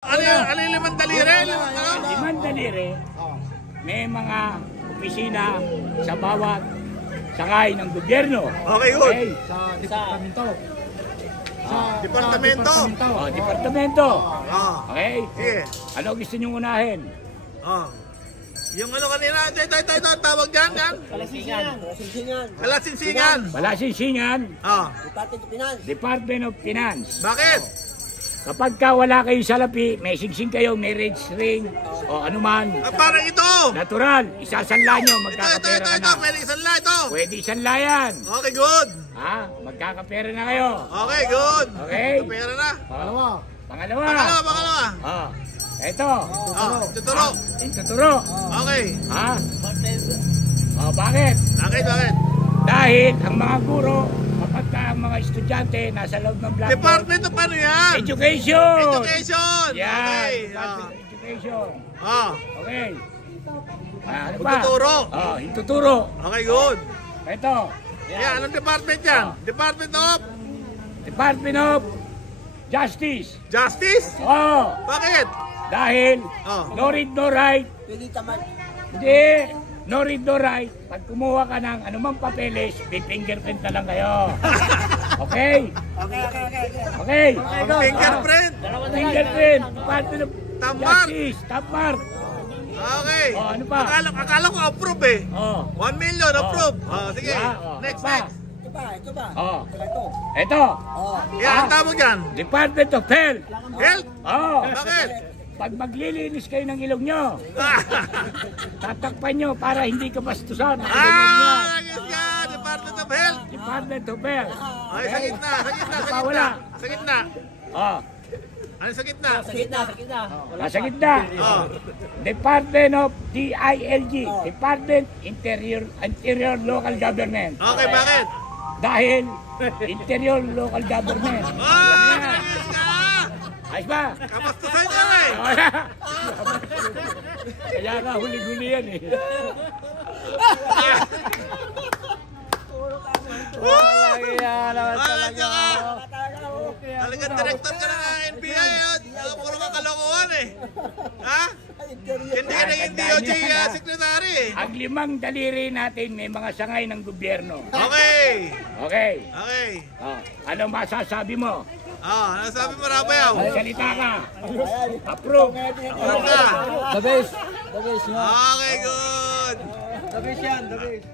Ano yung limang daliri? Limang daliri, may mga opisina sa bawat sangay ng gobyerno. Okay, good. Okay. Sa departamento. Departamento. Departamento. Okay? Sige. Ano gusto nyo unahin? Yung ano kanina, ito, tawag dyan, yan? Kalasinsingan. Walasinsingan, Department of Finance. Department of Finance. Bakit? Kapag ka wala kayong salapi, may singsing kayo, may ring o anuman. Parang ito. Natural, isasanla nyo, Ito, magkakapera ka na. pwede isanla ito. Pwede isanla yan. Okay, good. Ha? Magkakapera na kayo. Okay, good. Okay. Pera na. Pangalawa. Pangalawa. Ito. Tuturo. Tuturo. Okay. Ha? Bakit? Bakit? Dahil ang mga guro, kapag ka ang mga estudyante nasa loob ng blackboard. Department of ano yan? Education. Education. Yan. Okay. Department of Education. Okay. Ano pa? Tuturo. Tuturo. Okay, good. Ito. Yan, anong department yan? Department of Department of Justice. Justice? Bakit? Dahil no read, no write. Pwede tamad. Hindi. No read, no write. Pag kumuha ka ng anumang papeles, fingerprint na lang kayo. Okay? Okay. Fingerprint. Fingerprint. Department of Tamar. Justice. Tamar. Okay. Ano pa? Akala ko approve eh. 1 million approve. Sige. Next. Ito ba? Ito. Yan, ang tawag yan. Department of Health. Health? Bakit? Pag maglilinis kayo ng ilong nyo, tatakpan nyo para hindi ka bastusan. Nagis ka. Department of Health. Department of Health. Ay, sa gitna. Wala. Sa gitna. Ano sa gitna? Nasa gitna. Department of DILG. Department Interior Local Government. Okay, bakit? Dahil Interior Local Government. Nagis ka. Ayos ba? Kapastusan ka eh. Kaya nga huli-huli yan eh. Talagang director ka ng NBI. Puro ka kalokohan eh. Ha? Hindi ka naging DOJ secretary eh. Ang limang daliri natin may mga sangay ng gobyerno. Okay. Ano masasabi mo? Ano sabi mo, Rabayaw? Salita ka. Approve. Approve ka. The best. Okay, good. The best yan, the best.